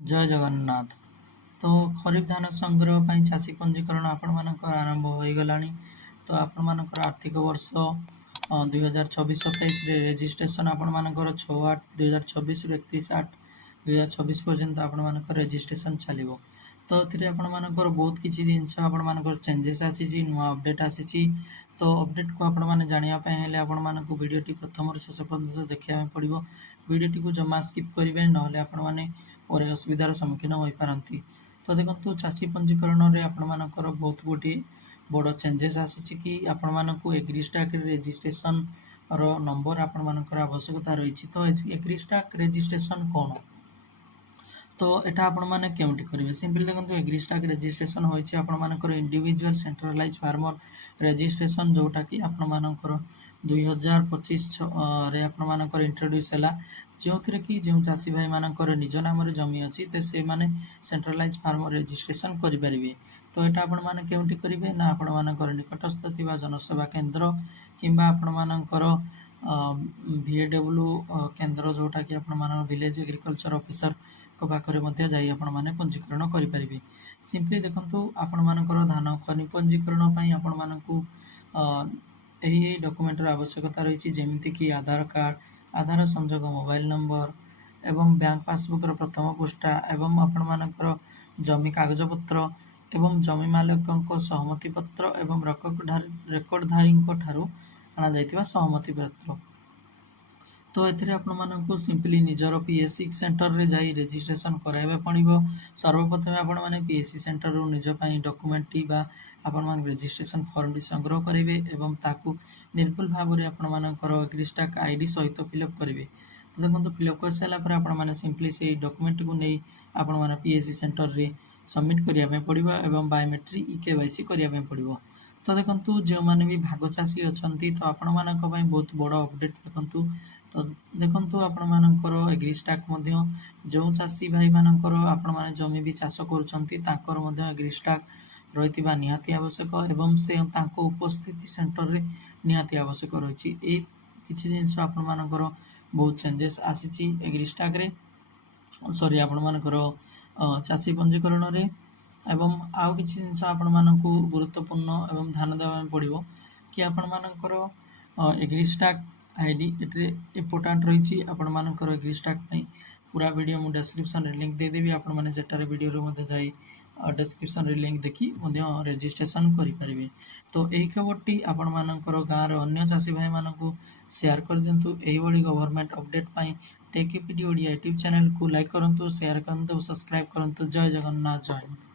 जय जगन्नाथ। तो खरीफ धान संग्रह ପାଇଁ ଚାଷୀ ପଞ୍ଜୀକରଣ ଆପଣମାନଙ୍କର ଆରମ୍ଭ ହୋଇଗଲାଣି। ତ ଆପଣମାନଙ୍କର ଆର୍ଥିକ ବର୍ଷ 2024-27ରେ ରେଜିଷ୍ଟ୍ରେସନ ଆପଣମାନଙ୍କର 6/8/2024ରୁ 31/8/2024 ପର୍ଯ୍ୟନ୍ତ ଆପଣମାନଙ୍କର ରେଜିଷ୍ଟ୍ରେସନ ଚାଲିବ। ତ ଏଥିରେ ଆପଣମାନଙ୍କର ବହୁତ କିଛି ଜିନିଷ ଆପଣମାନଙ୍କର ଚେଞ୍ଜେସ୍ ଆସିଛି, ନୂଆ ଅପଡେଟ୍ ଆସିଛି। ତ ଅପଡେଟ୍କୁ ଆପଣମାନେ ଜାଣିବା ପାଇଁ ହେଲେ ଆପଣମାନଙ୍କୁ ଭିଡ଼ିଓଟି ପ୍ରଥମରୁ ଶେଷ ପର୍ଯ୍ୟନ୍ତ ଦେଖିବା ପାଇଁ ପଡ଼ିବ। ଭିଡ଼ିଓଟିକୁ ଜମା ସ୍କିପ୍ କରିବେ, ନହେଲେ ଆପଣମାନେ ପରେ ଅସୁବିଧାର ସମ୍ମୁଖୀନ ହୋଇପାରନ୍ତି। ତ ଦେଖନ୍ତୁ, ଚାଷୀ ପଞ୍ଜୀକରଣରେ ଆପଣମାନଙ୍କର ବହୁତ ଗୋଟିଏ ବଡ଼ ଚେଞ୍ଜେସ୍ ଆସିଛି କି ଆପଣମାନଙ୍କୁ ଏଗ୍ରିଷ୍ଟାକରେ ରେଜିଷ୍ଟ୍ରେସନର ନମ୍ବର ଆପଣମାନଙ୍କର ଆବଶ୍ୟକତା ରହିଛି। ତ ଏଗ୍ରିଷ୍ଟାକ ରେଜିଷ୍ଟ୍ରେସନ କ'ଣ? ତ ଏଟା ଆପଣମାନେ କେଉଁଠି କରିବେ? ସିମ୍ପଲି ଦେଖନ୍ତୁ, ଏଗ୍ରିଷ୍ଟାକ ରେଜିଷ୍ଟ୍ରେସନ ହୋଇଛି ଆପଣମାନଙ୍କର ଇଣ୍ଡିଭିଜୁଆଲ ସେଣ୍ଟ୍ରାଲାଇଜ ଫାର୍ମର ରେଜିଷ୍ଟ୍ରେସନ, ଯେଉଁଟାକି ଆପଣମାନଙ୍କର 2025ରେ ଆପଣମାନଙ୍କର ଇଣ୍ଟ୍ରୋଡ୍ୟୁସ୍ ହେଲା। ଯେଉଁଥିରେ କି ଯେଉଁ ଚାଷୀ ଭାଇମାନଙ୍କର ନିଜ ନାମରେ ଜମି ଅଛି, ତ ସେମାନେ ସେଣ୍ଟ୍ରାଲାଇଜ ଫାର୍ମର ରେଜିଷ୍ଟ୍ରେସନ କରିପାରିବେ। ତ ଏଟା ଆପଣମାନେ କେଉଁଠି କରିବେ ନା ଆପଣମାନଙ୍କର ନିକଟସ୍ଥ ଥିବା ଜନସେବା କେନ୍ଦ୍ର କିମ୍ବା ଆପଣମାନଙ୍କର VAW କେନ୍ଦ୍ର, ଯେଉଁଟାକି ଆପଣମାନଙ୍କ ଭିଲେଜ ଏଗ୍ରିକଲଚର ଅଫିସରଙ୍କ ପାଖରେ ମଧ୍ୟ ଯାଇ ଆପଣମାନେ ପଞ୍ଜୀକରଣ କରିପାରିବେ। ସିମ୍ପଲି ଦେଖନ୍ତୁ, ଆପଣମାନଙ୍କର ଧାନ ଖନି ପଞ୍ଜୀକରଣ ପାଇଁ ଆପଣମାନଙ୍କୁ ଏହି ଡକୁମେଣ୍ଟର ଆବଶ୍ୟକତା ରହିଛି, ଯେମିତିକି ଆଧାର କାର୍ଡ଼, ଆଧାର ସଂଯୋଗ ମୋବାଇଲ ନମ୍ବର ଏବଂ ବ୍ୟାଙ୍କ ପାସବୁକ୍ର ପ୍ରଥମ ପୃଷ୍ଠା ଏବଂ ଆପଣମାନଙ୍କର ଜମି କାଗଜପତ୍ର ଏବଂ ଜମି ମାଲିକଙ୍କ ସହମତି ପତ୍ର ଏବଂ ରେକର୍ଡଧାରୀଙ୍କ ଠାରୁ ଅଣାଯାଇଥିବା ସହମତି ପତ୍ର। ତ ଏଥିରେ ଆପଣମାନଙ୍କୁ ସିମ୍ପଲି ନିଜର PSC ସେଣ୍ଟରରେ ଯାଇ ରେଜିଷ୍ଟ୍ରେସନ କରାଇବା ପଡ଼ିବ। ସର୍ବପ୍ରଥମେ ଆପଣମାନେ PSC ସେଣ୍ଟରରୁ ନିଜ ପାଇଁ ଡକୁମେଣ୍ଟଟି ବା ଆପଣମାନଙ୍କ ରେଜିଷ୍ଟ୍ରେସନ ଫର୍ମଟି ସଂଗ୍ରହ କରିବେ ଏବଂ ତାକୁ ନିର୍ଭୁଲ ଭାବରେ ଆପଣମାନଙ୍କର ଏଗ୍ରିଷ୍ଟାକ ID ସହିତ ଫିଲ୍ଅପ୍ କରିବେ। ତ ଦେଖନ୍ତୁ, ଫିଲ୍ଅପ୍ କରିସାରିଲା ପରେ ଆପଣମାନେ ସିମ୍ପଲି ସେଇ ଡକୁମେଣ୍ଟକୁ ନେଇ ଆପଣମାନେ PSC ସେଣ୍ଟରରେ ସବମିଟ୍ କରିବା ପାଇଁ ପଡ଼ିବ ଏବଂ ବାୟୋମେଟ୍ରିକ EKYC କରିବା ପାଇଁ ପଡ଼ିବ। ତ ଦେଖନ୍ତୁ, ଯେଉଁମାନେ ବି ଭାଗ ଚାଷୀ ଅଛନ୍ତି, ତ ଆପଣମାନଙ୍କ ପାଇଁ ବହୁତ ବଡ଼ ଅପଡେଟ୍ ଦେଖନ୍ତୁ ଆପଣମାନଙ୍କର ଏଗ୍ରିଷ୍ଟାକ ମଧ୍ୟ ଯେଉଁ ଚାଷୀ ଭାଇମାନଙ୍କର ଆପଣମାନେ ଜମି ବି ଚାଷ କରୁଛନ୍ତି, ତାଙ୍କର ମଧ୍ୟ ଏଗ୍ରିଷ୍ଟାକ ରହିଥିବା ନିହାତି ଆବଶ୍ୟକ ଏବଂ ସେ ତାଙ୍କ ଉପସ୍ଥିତି ସେଣ୍ଟରରେ ନିହାତି ଆବଶ୍ୟକ ରହିଛି। ଏଇ କିଛି ଜିନିଷ ଆପଣମାନଙ୍କର ବହୁତ ଚେଞ୍ଜେସ୍ ଆସିଛି ଏଗ୍ରିଷ୍ଟାକରେ, ଆପଣମାନଙ୍କର ଚାଷୀ ପଞ୍ଜୀକରଣରେ। ଏବଂ ଆଉ କିଛି ଜିନିଷ ଆପଣମାନଙ୍କୁ ଗୁରୁତ୍ୱପୂର୍ଣ୍ଣ ଏବଂ ଧ୍ୟାନ ଦେବା ପାଇଁ ପଡ଼ିବ କି ଆପଣମାନଙ୍କର ଏଗ୍ରିଷ୍ଟାକ ID ଏଥିରେ ଇମ୍ପୋର୍ଟାଣ୍ଟ ରହିଛି। ଆପଣମାନଙ୍କର ଏଗ୍ରିଷ୍ଟାକ ପାଇଁ ପୁରା ଭିଡ଼ିଓ ମୁଁ ଡେସ୍କ୍ରିପସନରେ ଲିଙ୍କ ଦେଇଦେବି, ଆପଣମାନେ ସେଠାରେ ଭିଡ଼ିଓରୁ ମଧ୍ୟ ଯାଇ ଡେସ୍କ୍ରିପସନରେ ଲିଙ୍କ ଦେଖି ମଧ୍ୟ ରେଜିଷ୍ଟ୍ରେସନ କରିପାରିବେ। ତ ଏହି ଖବରଟି ଆପଣମାନଙ୍କର ଗାଁର ଅନ୍ୟ ଚାଷୀ ଭାଇମାନଙ୍କୁ ସେୟାର କରିଦିଅନ୍ତୁ। ଏହିଭଳି ଗଭର୍ଣ୍ଣମେଣ୍ଟ ଅପଡେଟ୍ ପାଇଁ ଟେକ୍ ଏପିଡି ଓଡ଼ିଆ ୟୁଟ୍ୟୁବ ଚ୍ୟାନେଲକୁ ଲାଇକ୍ କରନ୍ତୁ, ସେୟାର କରନ୍ତୁ, ସବସ୍କ୍ରାଇବ କରନ୍ତୁ। ଜୟ ଜଗନ୍ନାଥ, ଜୟ ହିନ୍ଦ।